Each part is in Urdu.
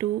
2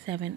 7।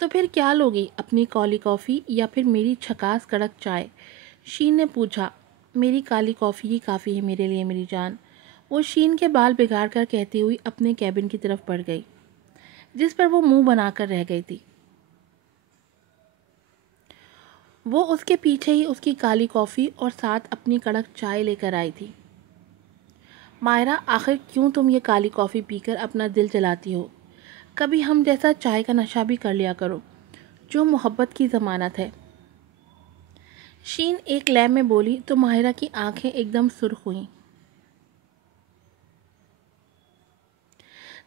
تو پھر کیا لوگی، اپنی کالی کافی یا پھر میری چھکاس کڑک چائے؟ شین نے پوچھا۔ میری کالی کافی ہی کافی ہے میرے لیے میری جان، وہ شین کے بال بگاڑ کر کہتی ہوئی اپنے کیبن کی طرف بڑھ گئی، جس پر وہ منہ بنا کر رہ گئی تھی۔ وہ اس کے پیچھے ہی اس کی کالی کافی اور ساتھ اپنی کڑک چائے لے کر آئی تھی۔ مائرہ، آخر کیوں تم یہ کالی کافی پی کر اپنا دل جلاتی ہو؟ کبھی ہم جیسا چائے کا نشہ بھی کر لیا کرو، جو محبت کی ضمانت ہے۔ شین ایک لے میں بولی تو ماہرہ کی آنکھیں ایک دم سرخ ہوئیں۔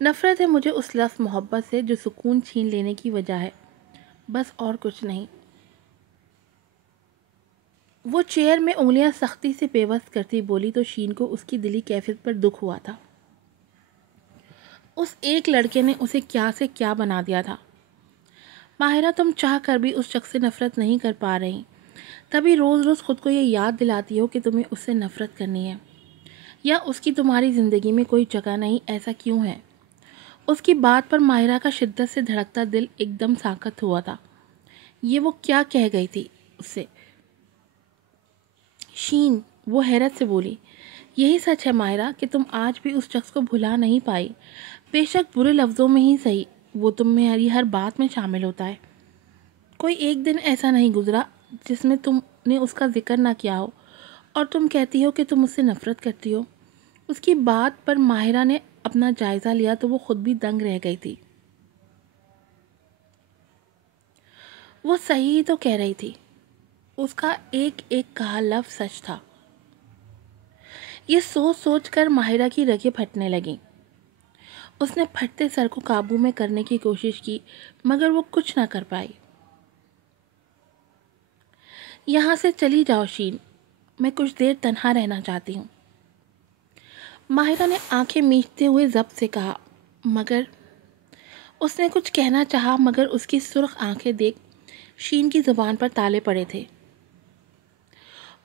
نفرت ہے مجھے اس لفظ محبت سے جو سکون چھین لینے کی وجہ ہے، بس اور کچھ نہیں۔ وہ چیئر میں انگلیاں سختی سے پیوست کرتی بولی تو شین کو اس کی دلی کیفیت پر دکھ ہوا تھا۔ اس ایک لڑکے نے اسے کیا سے کیا بنا دیا تھا۔ ماہرہ، تم چاہ کر بھی اس شخص سے نفرت نہیں کر پا رہی، تبھی روز روز خود کو یہ یاد دلاتی ہو کہ تمہیں اس سے نفرت کرنی ہے، یا اس کی تمہاری زندگی میں کوئی جگہ نہیں، ایسا کیوں ہے؟ اس کی بات پر ماہرہ کا شدت سے دھڑکتا دل ایک دم ساکت ہوا تھا۔ یہ وہ کیا کہہ گئی تھی اس سے؟ شین، وہ حیرت سے بولی، یہی سچ ہے ماہرہ کہ تم آج بھی اس شخص کو بھلا نہیں پائی، بے شک برے لفظوں میں ہی صحیح، وہ تم میں ہر بات میں شامل ہوتا ہے۔ کوئی ایک دن ایسا نہیں گزرا جس میں تم نے اس کا ذکر نہ کیا ہو، اور تم کہتی ہو کہ تم اس سے نفرت کرتی ہو۔ اس کی بات پر ماہرہ نے اپنا جائزہ لیا تو وہ خود بھی دنگ رہ گئی تھی۔ وہ صحیح ہی تو کہہ رہی تھی، اس کا ایک ایک کہا لفظ سچ تھا۔ یہ سوچ سوچ کر ماہرہ کی رگیں پھٹنے لگیں۔ اس نے پھٹتے سر کو قابو میں کرنے کی کوشش کی، مگر وہ کچھ نہ کر پائی۔ یہاں سے چلی جاؤ شین، میں کچھ دیر تنہا رہنا چاہتی ہوں۔ ماہرہ نے آنکھیں میچتے ہوئے ضبط سے کہا، مگر اس نے کچھ کہنا چاہا مگر اس کی سرخ آنکھیں دیکھ شین کی زبان پر تالے پڑے تھے،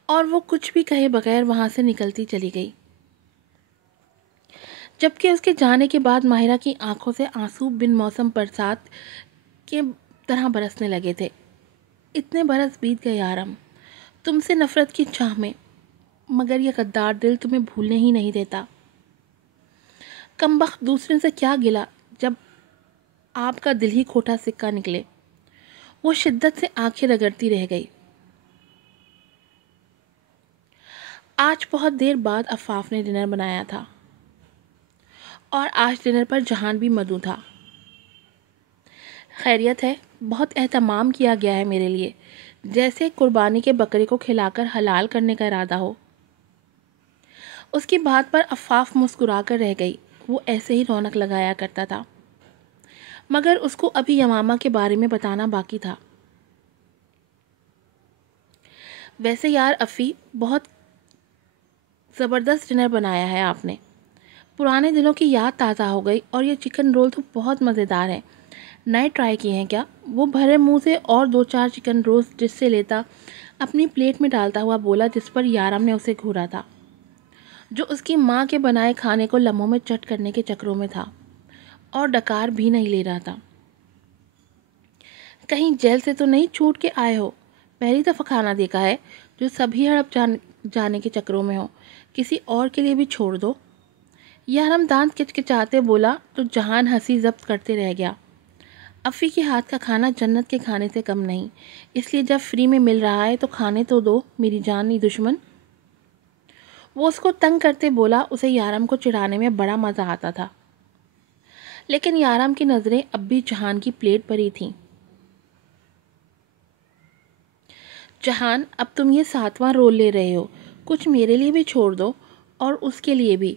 اور وہ کچھ بھی کہے بغیر وہاں سے نکلتی چلی گئی، جبکہ اس کے جانے کے بعد ماہرہ کی آنکھوں سے آنسو بن موسم برسات کے طرح برسنے لگے تھے۔ اتنے برس بیت گئے یارم، تم سے نفرت کی چاہ میں، مگر یہ غدار دل تمہیں بھولنے ہی نہیں دیتا۔ کمبخت، دوسرے سے کیا گلا جب آپ کا دل ہی کھوٹا سکہ نکلے۔ وہ شدت سے آنکھیں رگڑتی رہ گئی۔ آج بہت دیر بعد عفاف نے ڈنر بنایا تھا، اور آج ڈنر پر جہان بھی مدعو تھا۔ خیریت ہے؟ بہت اہتمام کیا گیا ہے میرے لیے، جیسے قربانی کے بکرے کو کھلا کر حلال کرنے کا ارادہ ہو۔ اس کی بات پر عفاف مسکرا کر رہ گئی۔ وہ ایسے ہی رونق لگایا کرتا تھا، مگر اس کو ابھی یمامہ کے بارے میں بتانا باقی تھا۔ ویسے یار افی، بہت زبردست ڈنر بنایا ہے آپ نے، پرانے دنوں کی یاد تازہ ہو گئی، اور یہ چکن رول تو بہت مزیدار ہے، نئے ٹرائی کیے ہیں کیا؟ وہ بھرے منہ سے اور 2-4 چکن رولز جس سے لیتا اپنی پلیٹ میں ڈالتا ہوا بولا، جس پر یارم نے اسے گھورا تھا، جو اس کی ماں کے بنائے کھانے کو لمحوں میں چٹ کرنے کے چکروں میں تھا، اور ڈکار بھی نہیں لے رہا تھا۔ کہیں جیل سے تو نہیں چھوٹ کے آئے ہو؟ پہلی دفعہ کھانا دیکھا ہے جو سبھی ہڑپ جانے کے چکروں میں ہو، کسی اور کے لیے بھی چھوڑ دو۔ یارم دانت کچکچاتے بولا تو جہان ہنسی ضبط کرتے رہ گیا۔ افی کے ہاتھ کا کھانا جنت کے کھانے سے کم نہیں، اس لیے جب فری میں مل رہا ہے تو کھانے تو دو میری جانی دشمن۔ وہ اس کو تنگ کرتے بولا۔ اسے یارم کو چڑھانے میں بڑا مزہ آتا تھا، لیکن یارم کی نظریں اب بھی جہان کی پلیٹ پر ہی تھیں۔ جہان، اب تم یہ 7واں رول لے رہے ہو، کچھ میرے لیے بھی چھوڑ دو، اور اس کے لیے بھی۔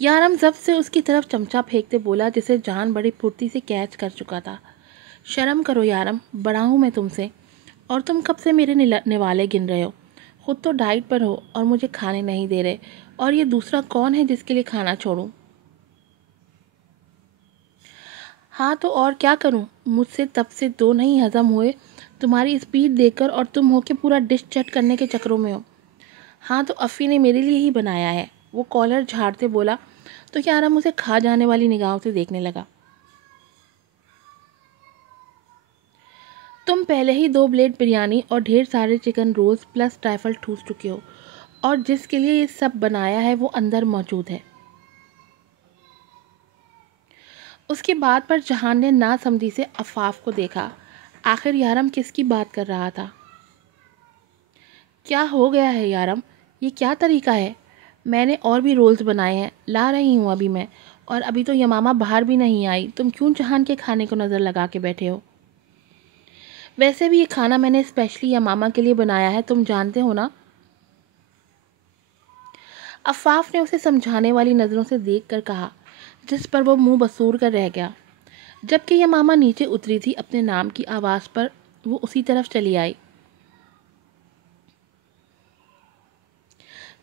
یارم ضبط سے اس کی طرف چمچہ پھینکتے بولا، جسے جہان بڑی پھرتی سے کیچ کر چکا تھا۔ شرم کرو یارم، بڑا ہوں میں تم سے، اور تم کب سے میرے نوالے گن رہے ہو؟ خود تو ڈائٹ پر ہو اور مجھے کھانے نہیں دے رہے، اور یہ دوسرا کون ہے جس کے لیے کھانا چھوڑوں؟ ہاں تو اور کیا کروں، مجھ سے تب سے 2 نہیں ہضم ہوئے، تمہاری اسپیڈ دیکھ کر، اور تم ہو کہ پورا ڈش چٹ کرنے کے چکروں میں ہو۔ ہاں تو افی نے میرے لیے ہی بنایا ہے، وہ کالر جھاڑتے بولا تو یارم اسے کھا جانے والی نگاہوں سے دیکھنے لگا۔ تم پہلے ہی 2 پلیٹ بریانی اور ڈھیر سارے چکن رولز پلس ٹرائفل ٹھوس چکے ہو، اور جس کے لیے یہ سب بنایا ہے وہ اندر موجود ہے۔ اس کی بات پر جہان نے ناسمجھی سے عفاف کو دیکھا۔ آخر یارم کس کی بات کر رہا تھا؟ کیا ہو گیا ہے یارم؟ یہ کیا طریقہ ہے؟ میں نے اور بھی رولز بنائے ہیں، لا رہی ہوں ابھی میں، اور ابھی تو یمامہ باہر بھی نہیں آئی، تم کیوں جہان کے کھانے کو نظر لگا کے بیٹھے ہو؟ ویسے بھی یہ کھانا میں نے اسپیشلی یمامہ کے لیے بنایا ہے، تم جانتے ہو نا؟ عفاف نے اسے سمجھانے والی نظروں سے دیکھ کر کہا، جس پر وہ منہ بسور کر رہ گیا۔ جبکہ یمامہ نیچے اتری تھی، اپنے نام کی آواز پر وہ اسی طرف چلی آئی۔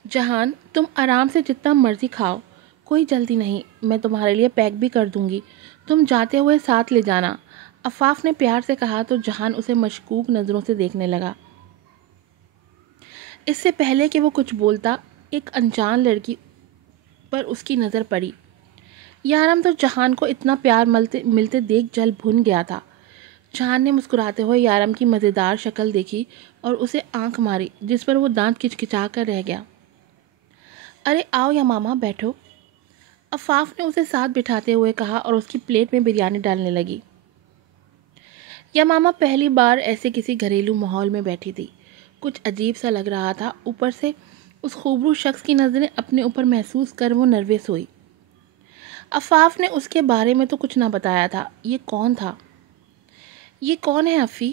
جہان، تم آرام سے جتنا مرضی کھاؤ، کوئی جلدی نہیں، میں تمہارے لیے پیک بھی کر دوں گی، تم جاتے ہوئے ساتھ لے جانا، عفاف نے پیار سے کہا تو جہان اسے مشکوک نظروں سے دیکھنے لگا۔ اس سے پہلے کہ وہ کچھ بولتا، ایک انجان لڑکی پر اس کی نظر پڑی۔ یارم تو جہان کو اتنا پیار ملتے دیکھ جل بھن گیا تھا۔ جہان نے مسکراتے ہوئے یارم کی مزیدار شکل دیکھی اور اسے آنکھ ماری، جس پر وہ دانت کچکچا کر رہ گیا۔ ارے آؤ یمامہ، بیٹھو، عفاف نے اسے ساتھ بٹھاتے ہوئے کہا اور اس کی پلیٹ میں بریانی ڈالنے لگی۔ یمامہ پہلی بار ایسے کسی گھریلو ماحول میں بیٹھی تھی، کچھ عجیب سا لگ رہا تھا، اوپر سے اس خوبرو شخص کی نظریں اپنے اوپر محسوس کر وہ نروس ہوئی۔ عفاف نے اس کے بارے میں تو کچھ نہ بتایا تھا، یہ کون تھا؟ یہ کون ہے افی؟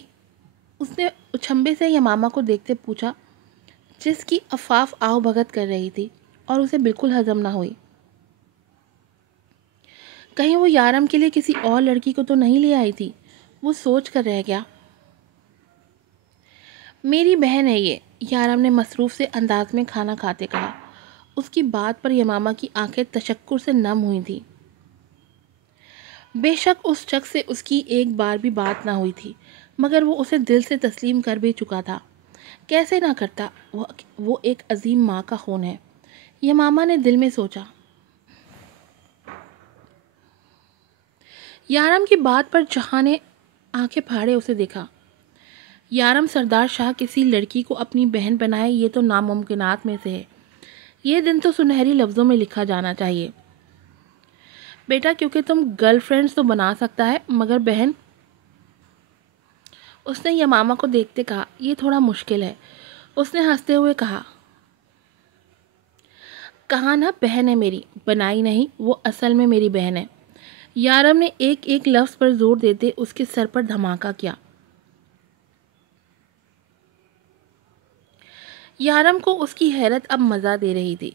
اس نے اچھمبے سے یمامہ کو دیکھتے پوچھا، جس کی عفاف آؤ بھگت کر رہی تھی اور اسے بالکل ہضم نہ ہوئی۔ کہیں وہ یارم کے لیے کسی اور لڑکی کو تو نہیں لے آئی تھی؟ وہ سوچ کر رہ گیا۔ میری بہن ہے یہ، یارم نے مصروف سے انداز میں کھانا کھاتے کہا۔ اس کی بات پر یمامہ کی آنکھیں تشکر سے نم ہوئی تھی۔ بے شک اس شخص سے اس کی ایک بار بھی بات نہ ہوئی تھی، مگر وہ اسے دل سے تسلیم کر بھی چکا تھا۔ کیسے نہ کرتا، وہ ایک عظیم ماں کا خون ہے، یمامہ نے دل میں سوچا۔ یارم کی بات پر جہاں نے آنکھیں پھاڑے اسے دیکھا۔ یارم سردار شاہ کسی لڑکی کو اپنی بہن بنائے، یہ تو ناممکنات میں سے ہے۔ یہ دن تو سنہری لفظوں میں لکھا جانا چاہیے بیٹا، کیونکہ تم گرل فرینڈز تو بنا سکتا ہے مگر بہن؟ اس نے یمامہ کو دیکھتے کہا، یہ تھوڑا مشکل ہے۔ اس نے ہنستے ہوئے کہا نا بہن ہے میری، بنائی نہیں، وہ اصل میں میری بہن ہے۔ یارم نے ایک ایک لفظ پر زور دیتے اس کے سر پر دھماکہ کیا۔ یارم کو اس کی حیرت اب مزہ دے رہی تھی۔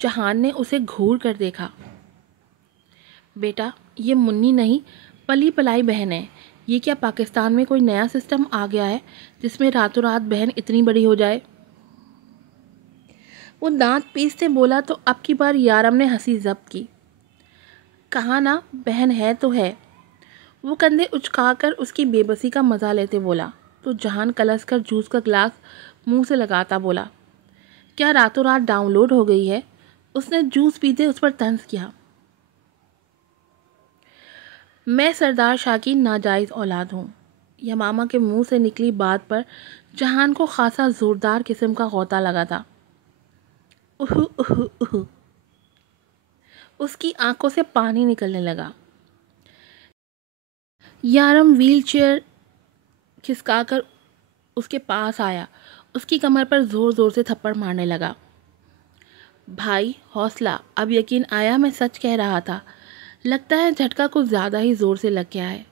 جہان نے اسے گھور کر دیکھا۔ بیٹا، یہ منی نہیں، پلی پلائی بہن ہے۔ یہ کیا پاکستان میں کوئی نیا سسٹم آ گیا ہے جس میں راتوں رات بہن اتنی بڑی ہو جائے؟ وہ دانت پیستے بولا تو اب کی بار یارم نے ہنسی ضبط کی۔ کہا نا بہن ہے تو ہے، وہ کندھے اچکا کر اس کی بے بسی کا مزہ لیتے بولا تو جہان کلس کر جوس کا گلاس منہ سے لگاتا بولا، کیا راتوں رات ڈاؤن لوڈ ہو گئی ہے؟ اس نے جوس پیتے اس پر طنز کیا۔ میں سردار شاہ کی ناجائز اولاد ہوں۔ یمامہ کے منہ سے نکلی بات پر جہان کو خاصا زوردار قسم کا غوطہ لگا تھا۔ اس کی آنکھوں سے پانی نکلنے لگا۔ یارم ویل چیئر کھسکا کر اس کے پاس آیا، اس کی کمر پر زور زور سے تھپڑ مارنے لگا۔ بھائی حوصلہ، اب یقین آیا میں سچ کہہ رہا تھا، لگتا ہے جھٹکا کچھ زیادہ ہی زور سے لگ گیا ہے،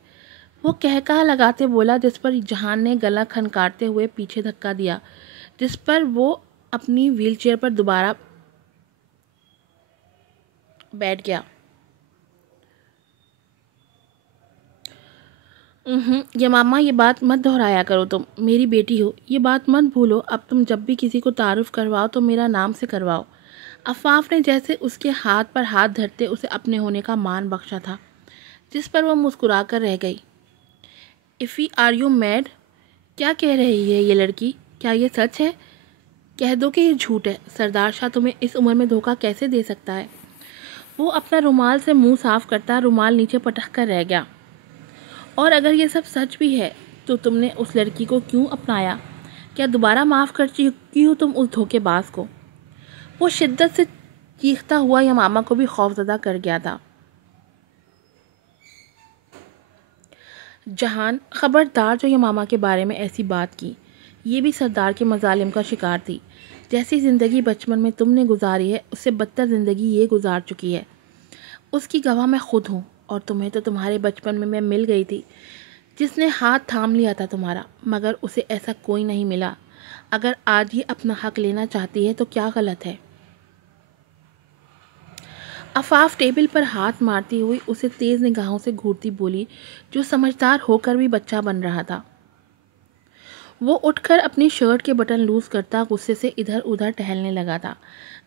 وہ کہا لگاتے بولا، جس پر جہان نے گلا کھنکارتے ہوئے پیچھے دھکا دیا، جس پر وہ اپنی ویل چیئر پر دوبارہ بیٹھ گیا۔ یمامہ، یہ بات مت دہرایا کرو، تم میری بیٹی ہو، یہ بات مت بھولو، اب تم جب بھی کسی کو تعارف کرواؤ تو میرا نام سے کرواؤ۔ عفاف نے جیسے اس کے ہاتھ پر ہاتھ دھرتے اسے اپنے ہونے کا مان بخشا تھا، جس پر وہ مسکرا کر رہ گئی۔ IFFI, are you made? کیا کہہ رہی ہے یہ لڑکی؟ کیا یہ سچ ہے؟ کہہ دو کہ یہ جھوٹ ہے، سردار شاہ تمہیں اس عمر میں دھوکہ کیسے دے سکتا ہے؟ وہ اپنا رومال سے منہ صاف کرتا رومال نیچے پٹک کر رہ گیا۔ اور اگر یہ سب سچ بھی ہے تو تم نے اس لڑکی کو کیوں اپنایا؟ کیا دوبارہ معاف کر چکی ہو تم اس دھوکے باز کو؟ وہ شدت سے چیختا ہوا یمامہ کو بھی خوفزدہ کر گیا تھا۔ جہان، خبردار جو یمامہ کے بارے میں ایسی بات کی، یہ بھی سردار کے مظالم کا شکار تھی۔ جیسی زندگی بچپن میں تم نے گزاری ہے اس سے بدتر زندگی یہ گزار چکی ہے۔ اس کی گواہ میں خود ہوں، اور تمہیں تو تمہارے بچپن میں مل گئی تھی جس نے ہاتھ تھام لیا تھا تمہارا، مگر اسے ایسا کوئی نہیں ملا۔ اگر آج یہ اپنا حق لینا چاہتی ہے تو کیا غلط ہے؟ عفاف ٹیبل پر ہاتھ مارتی ہوئی اسے تیز نگاہوں سے گھورتی بولی، جو سمجھدار ہو کر بھی بچہ بن رہا تھا۔ وہ اٹھ کر اپنی شرٹ کے بٹن لوز کرتا غصے سے ادھر ادھر ٹہلنے لگا تھا،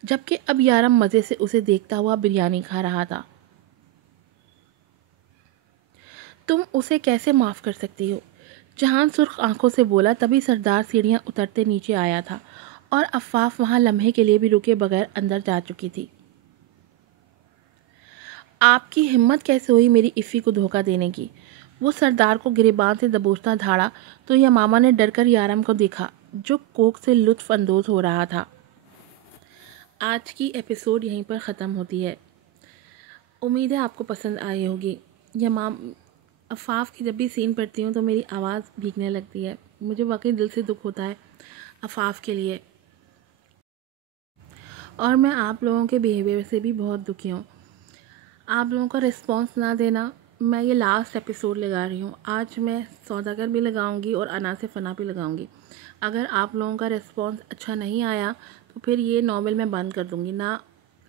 جبکہ اب یارم مزے سے اسے دیکھتا ہوا بریانی کھا رہا تھا۔ تم اسے کیسے معاف کر سکتی ہو؟ جہان سرخ آنکھوں سے بولا۔ تبھی سردار سیڑھیاں اترتے نیچے آیا تھا اور عفاف وہاں لمحے کے لیے بھی رکے بغیر اندر جا چکی تھی۔ آپ کی ہمت کیسے ہوئی میری افی کو دھوکہ دینے کی؟ وہ سردار کو گریبان سے دبوچتا دھاڑا تو یمامہ نے ڈر کر یارم کو دیکھا، جو کوک سے لطف اندوز ہو رہا تھا۔ آج کی ایپیسوڈ یہیں پر ختم ہوتی ہے۔ امید ہے آپ کو پسند آئی ہوگی۔ عفاف کی جب بھی سین پڑتی ہوں تو میری آواز بھیگنے لگتی ہے۔ مجھے واقعی دل سے دکھ ہوتا ہے عفاف کے لیے، اور میں آپ لوگوں کے بیہیویئر سے بھی بہت دکھی ہوں۔ آپ لوگوں کا رسپانس نہ دینا، میں یہ لاسٹ ایپیسوڈ لگا رہی ہوں۔ آج میں سوداگر بھی لگاؤں گی اور انا سے فنا بھی لگاؤں گی۔ اگر آپ لوگوں کا رسپانس اچھا نہیں آیا تو پھر یہ ناول میں بند کر دوں گی، نہ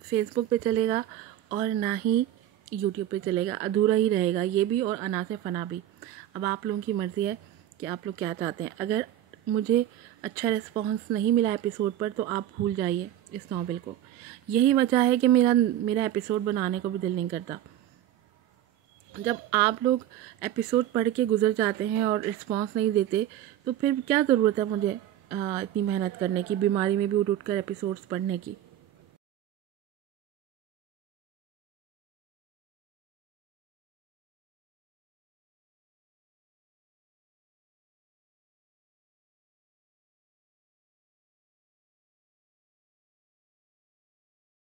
فیس بک پہ چلے گا اور نہ ہی یوٹیوب پہ چلے گا، ادھورا ہی رہے گا یہ بھی اور انا سے فنا بھی۔ اب آپ لوگوں کی مرضی ہے کہ آپ لوگ کیا چاہتے ہیں۔ اگر مجھے اچھا رسپانس نہیں ملا ایپیسوڈ پر تو آپ بھول جائیے اس ناول کو۔ یہی وجہ ہے کہ میرا ایپیسوڈ بنانے کو بھی دل نہیں کرتا۔ جب آپ لوگ ایپیسوڈ پڑھ کے گزر جاتے ہیں اور رسپانس نہیں دیتے تو پھر کیا ضرورت ہے مجھے اتنی محنت کرنے کی، بیماری میں بھی اٹھ کر ایپیسوڈز پڑھنے کی۔